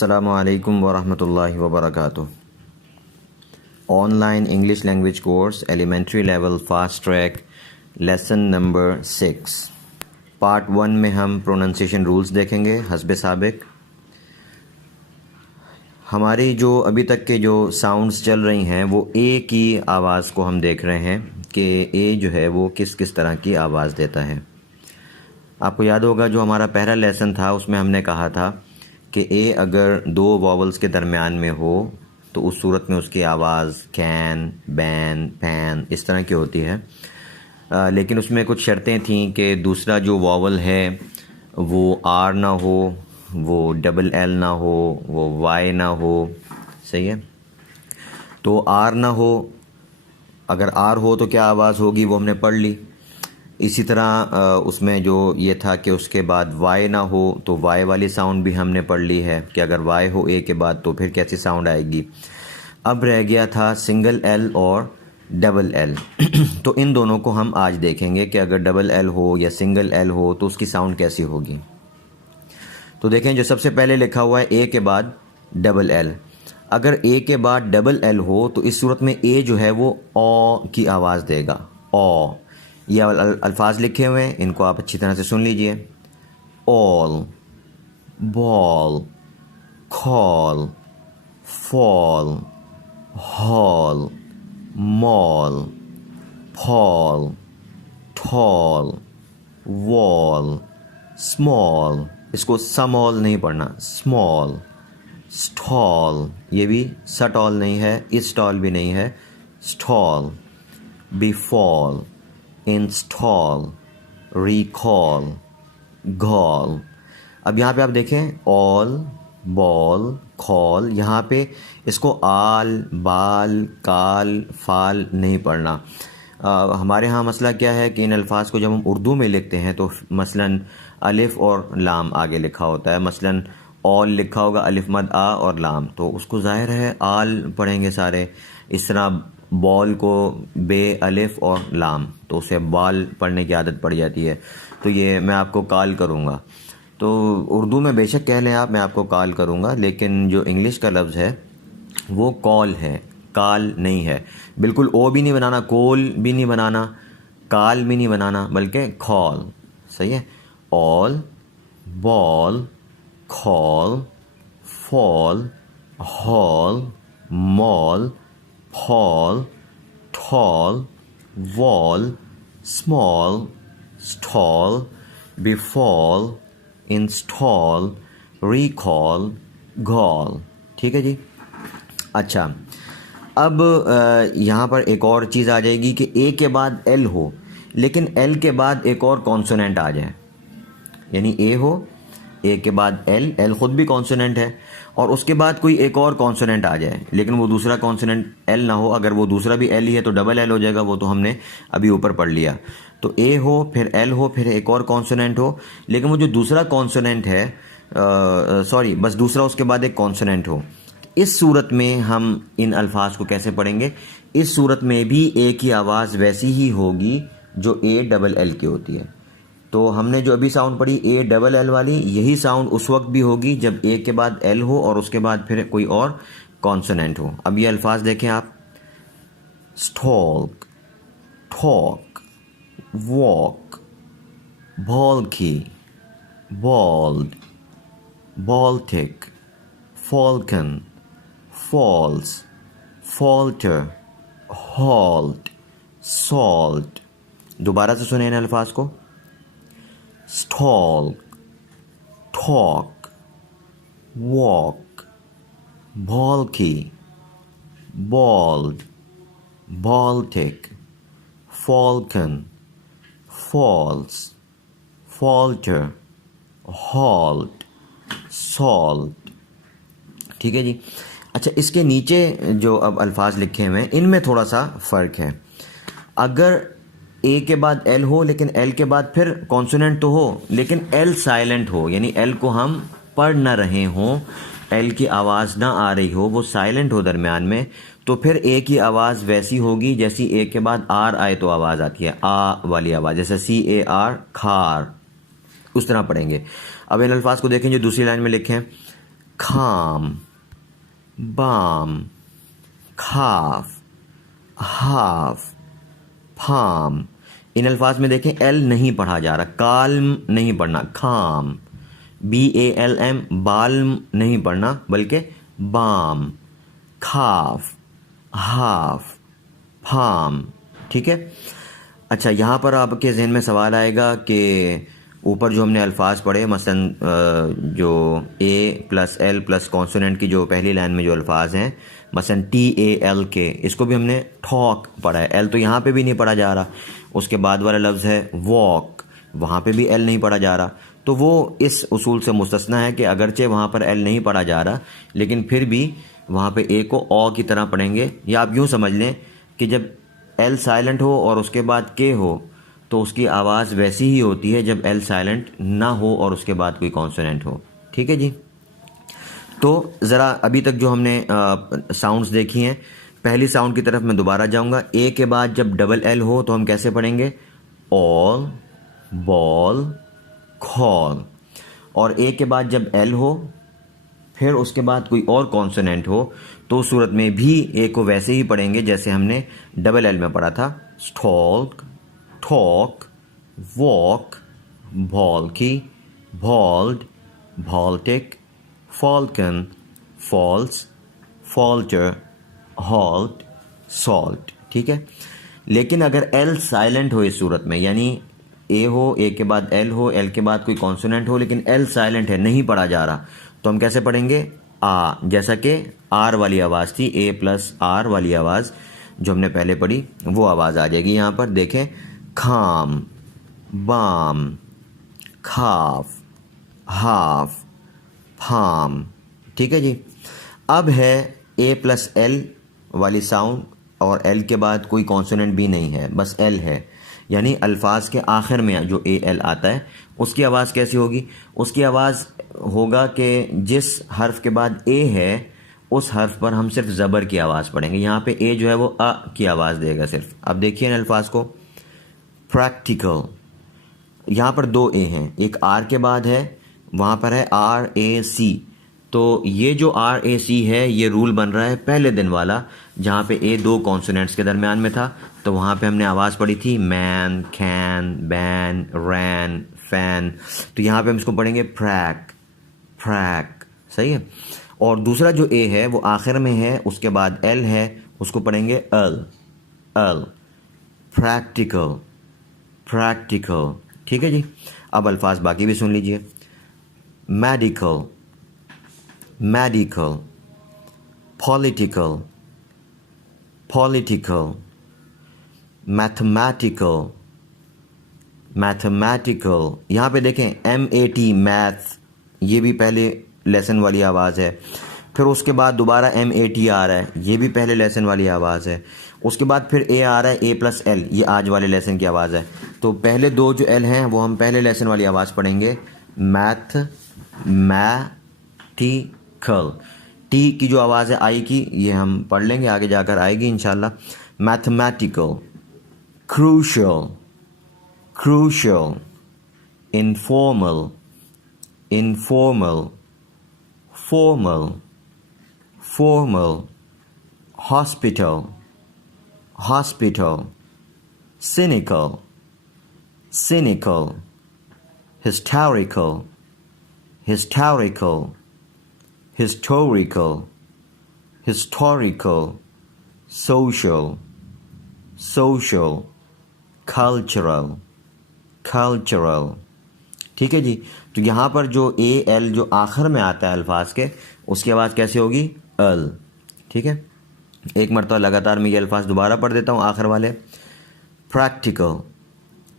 अस्सलामु अलैकुम वरहमतुल्लाहि वबरकातुह। Online English language course elementary level fast track lesson number 6 part 1 में हम प्रोनंसिएशन रूल्स देखेंगे हस्बे साबिक। हमारी जो अभी तक के जो साउंड्स चल रही हैं वो ए की आवाज़ को हम देख रहे हैं कि ए जो है वो किस किस तरह की आवाज़ देता है। आपको याद होगा जो हमारा पहला लेसन था उसमें हमने कहा था कि ए अगर दो वॉवल्स के दरमियान में हो तो उस सूरत में उसकी आवाज़ कैन, बैन, पैन इस तरह की होती है। लेकिन उसमें कुछ शर्तें थीं कि दूसरा जो वॉवल है वो आर ना हो, वो डबल एल ना हो, वो वाई ना हो। सही है। तो आर ना हो, अगर आर हो तो क्या आवाज़ होगी वो हमने पढ़ ली। इसी तरह उसमें जो ये था कि उसके बाद वाई ना हो तो वाई वाली साउंड भी हमने पढ़ ली है कि अगर वाई हो ए के बाद तो फिर कैसी साउंड आएगी। अब रह गया था सिंगल एल और डबल एल तो इन दोनों को हम आज देखेंगे कि अगर डबल एल हो या सिंगल एल हो तो उसकी साउंड कैसी होगी। तो देखें जो सबसे पहले लिखा हुआ है ए के बाद डबल एल। अगर ए के बाद डबल एल हो तो इस सूरत में ए जो है वो ओ की आवाज़ देगा। ओ ये अल्फाज लिखे हुए हैं, इनको आप अच्छी तरह से सुन लीजिए। All, ball, call, fall, hall, mall, fall, tall, wall, small. इसको समॉल नहीं पढ़ना, स्मॉल, स्टॉल, ये भी सटॉल नहीं है, इस्टॉल भी नहीं है, स्टॉल, बिफॉल, इंस्टॉल, रिकॉल, गॉल। अब यहाँ पे आप देखें ऑल, बॉल, कॉल, यहाँ पे इसको आल, बाल, काल, फाल नहीं पढ़ना। हमारे यहाँ मसला क्या है कि इन अल्फाज को जब हम उर्दू में लिखते हैं तो मसलन अलिफ और लाम आगे लिखा होता है। मसलन ऑल लिखा होगा अलिफ मद आ और लाम, तो उसको ज़ाहिर है आल पढ़ेंगे सारे। इस तरह बॉल को बे अलिफ और लाम, तो उसे बाल पढ़ने की आदत पड़ जाती है। तो ये मैं आपको कॉल करूँगा, तो उर्दू में बेशक कह लें आप, मैं आपको कॉल करूँगा, लेकिन जो इंग्लिश का लफ्ज़ है वो कॉल है, काल नहीं है। बिल्कुल ओ भी नहीं बनाना, कोल भी नहीं बनाना, काल भी नहीं बनाना, बल्कि कॉल। सही है। All, ball, call, fall, hall, mall, hall, tall, wall, small, stall, befall, install, recall, gall। ठीक है जी। अच्छा, अब यहाँ पर एक और चीज़ आ जाएगी कि ए के बाद एल हो लेकिन एल के बाद एक और कॉन्सोनेंट आ जाए। यानी ए हो, ए के बाद एल, एल ख़ुद भी कॉन्सोनेंट है, और उसके बाद कोई एक और कॉन्सोनेंट आ जाए लेकिन वो दूसरा कॉन्सोनेंट एल ना हो। अगर वो दूसरा भी एल ही है तो डबल एल हो जाएगा, वो तो हमने अभी ऊपर पढ़ लिया। तो ए हो, फिर एल हो, फिर एक और कॉन्सोनेंट हो, लेकिन वो जो दूसरा कॉन्सोनेंट है सॉरी बस दूसरा उसके बाद एक कॉन्सोनेंट हो। इस सूरत में हम इन अल्फाज को कैसे पढ़ेंगे? इस सूरत में भी ए की आवाज़ वैसी ही होगी जो ए डबल एल की होती है। तो हमने जो अभी साउंड पढ़ी ए डबल एल वाली, यही साउंड उस वक्त भी होगी जब ए के बाद एल हो और उसके बाद फिर कोई और कॉन्सोनेंट हो। अब ये अल्फाज देखें आप। Stock, talk, walk, balky, bold, Baltic, falcon, falls, falter, halt, salt. दोबारा से सुने इन अल्फाज को। stalk, talk, walk, balky, bald, baltic, falcon, false, falter, halt, salt। ठीक है जी। अच्छा, इसके नीचे जो अब अल्फाज लिखे हुए हैं इनमें थोड़ा सा फ़र्क है। अगर ए के बाद एल हो लेकिन एल के बाद फिर कॉन्सोनेंट तो हो लेकिन एल साइलेंट हो, यानी एल को हम पढ़ ना रहे हों, एल की आवाज़ ना आ रही हो, वो साइलेंट हो दरमियान में, तो फिर ए की आवाज़ वैसी होगी जैसी ए के बाद आर आए तो आवाज़ आती है, आ वाली आवाज़, जैसे CAR, खार, उस तरह पढ़ेंगे। अब इन अल्फाज को देखें जो दूसरी लाइन में लिखे हैं। calm, balm, calf, half, palm। इन अल्फाज में देखें एल नहीं पढ़ा जा रहा, काल्म नहीं पढ़ना, खाम, BALM, बाल्म नहीं पढ़ना बल्कि बाम, खाफ, हाफ, फाम। ठीक है। अच्छा, यहाँ पर आपके जहन में सवाल आएगा कि ऊपर जो हमने अल्फाज पढ़े, मसलन जो A + L + कॉन्सोनेंट की जो पहली लाइन में जो अल्फाज हैं, मसलन TALK, इसको भी हमने टॉक पढ़ा है, L तो यहाँ पे भी नहीं पढ़ा जा रहा। उसके बाद वाला लफ्ज़ है वॉक, वहाँ पे भी L नहीं पढ़ा जा रहा। तो वो इस उसूल से मुस्तस्ना है कि अगरचे वहाँ पर L नहीं पढ़ा जा रहा, लेकिन फिर भी वहाँ पे A को ओ की तरह पढ़ेंगे। या आप यूँ समझ लें कि जब L साइलेंट हो और उसके बाद K हो तो उसकी आवाज़ वैसी ही होती है जब L साइलेंट ना हो और उसके बाद कोई कॉन्सोनेंट हो। ठीक है जी। तो ज़रा अभी तक जो हमने साउंड्स देखी हैं, पहली साउंड की तरफ मैं दोबारा जाऊंगा। ए के बाद जब डबल एल हो तो हम कैसे पढ़ेंगे? All, ball, call. और ए के बाद जब एल हो फिर उसके बाद कोई और कॉन्सोनेंट हो तो उस सूरत में भी ए को वैसे ही पढ़ेंगे जैसे हमने डबल एल में पढ़ा था। Stock, talk, walk, balky, bold, Baltic, falcon, falls, falter, halt, salt. ठीक है। लेकिन अगर एल साइलेंट हो इस सूरत में, यानी ए हो, ए के बाद एल हो, एल के बाद कोई कॉन्सोनेंट हो लेकिन एल साइलेंट है, नहीं पढ़ा जा रहा, तो हम कैसे पढ़ेंगे? आ, जैसा कि आर वाली आवाज़ थी, ए प्लस आर वाली आवाज़ जो हमने पहले पढ़ी वो आवाज़ आ जाएगी। यहाँ पर देखें, खाम, बाम, खाफ, हाफ, फाम। ठीक है जी। अब है ए प्लस एल वाली साउंड और एल के बाद कोई कॉन्सोनेंट भी नहीं है, बस एल है, यानी अल्फाज के आखिर में जो ए एल आता है उसकी आवाज़ कैसी होगी? उसकी आवाज़ होगा कि जिस हर्फ के बाद ए है उस हर्फ पर हम सिर्फ ज़बर की आवाज़ पढ़ेंगे। यहाँ पे ए जो है वो अ की आवाज़ देगा सिर्फ। अब देखिए इन अल्फाज को, प्रैक्टिकल, यहाँ पर दो ए हैं, एक आर के बाद है, वहाँ पर है RAC। तो ये जो RAC है ये रूल बन रहा है पहले दिन वाला, जहाँ पे ए दो कॉन्सोनेंट्स के दरमियान में था। तो वहाँ पे हमने आवाज़ पढ़ी थी man, can, ban, ran, fan. तो यहाँ पे हम इसको पढ़ेंगे प्रैक, प्रैक। सही है। और दूसरा जो ए है वो आखिर में है, उसके बाद एल है, उसको पढ़ेंगे अल, अल, प्रैक्टिकल, प्रैक्टिकल। ठीक है जी। अब अल्फाज बाकी भी सुन लीजिए। Medical, medical, political, political, mathematical, mathematical. यहाँ पे देखें MAT, मैथ, ये भी पहले लेसन वाली आवाज़ है। फिर उसके बाद दोबारा MAT आ रहा है, ये भी पहले लेसन वाली आवाज़ है। उसके बाद फिर ए आ रहा है, A + L, ये आज वाले लेसन की आवाज़ है। तो पहले दो जो एल हैं वो हम पहले लेसन वाली आवाज़ पढ़ेंगे, मैथ, मैटिकल। टी की जो आवाज़ है आई की, ये हम पढ़ लेंगे, आगे जाकर आएगी इंशाल्लाह। Mathematical, crucial, crucial, informal, informal, formal, formal, hospital, hospital, cynical, cynical, hysterical, historical, historical, historical, social, social, cultural, cultural। ठीक है जी। तो यहाँ पर जो ए एल जो आखिर में आता है अल्फाज के, उसकी आवाज़ कैसे होगी? अल। ठीक है। एक मरतबा लगातार मैं ये अल्फाज दोबारा पढ़ देता हूँ आखिर वाले। Practical,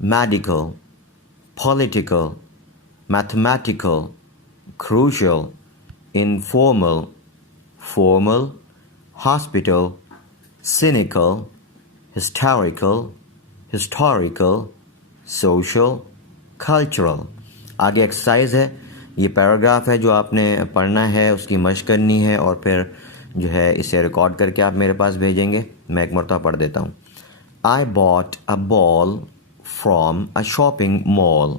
medical, political, mathematical, crucial, informal, formal, hospital, cynical, hysterical, historical, social, cultural। आगे एक्सरसाइज है, ये पैराग्राफ है जो आपने पढ़ना है, उसकी मशक करनी है और फिर जो है इसे रिकॉर्ड करके आप मेरे पास भेजेंगे। मैं एक मरतबा पढ़ देता हूँ। I bought a ball from a shopping mall.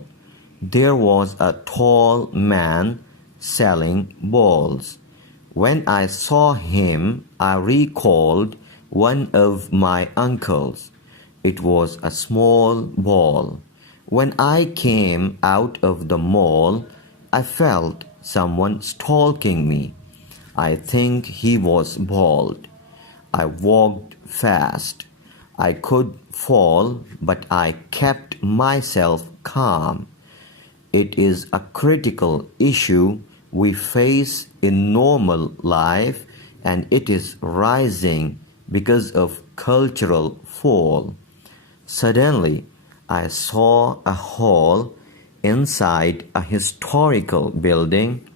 There was a tall man selling balls. When I saw him, I recalled one of my uncles. It was a small ball. When I came out of the mall, I felt someone stalking me. I think he was bald. I walked fast. I could fall, but I kept myself calm. It is a critical issue we face in normal life, and it is rising because of cultural fall. Suddenly, I saw a hall inside a historical building.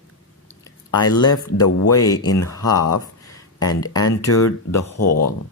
I left the way in half and entered the hall.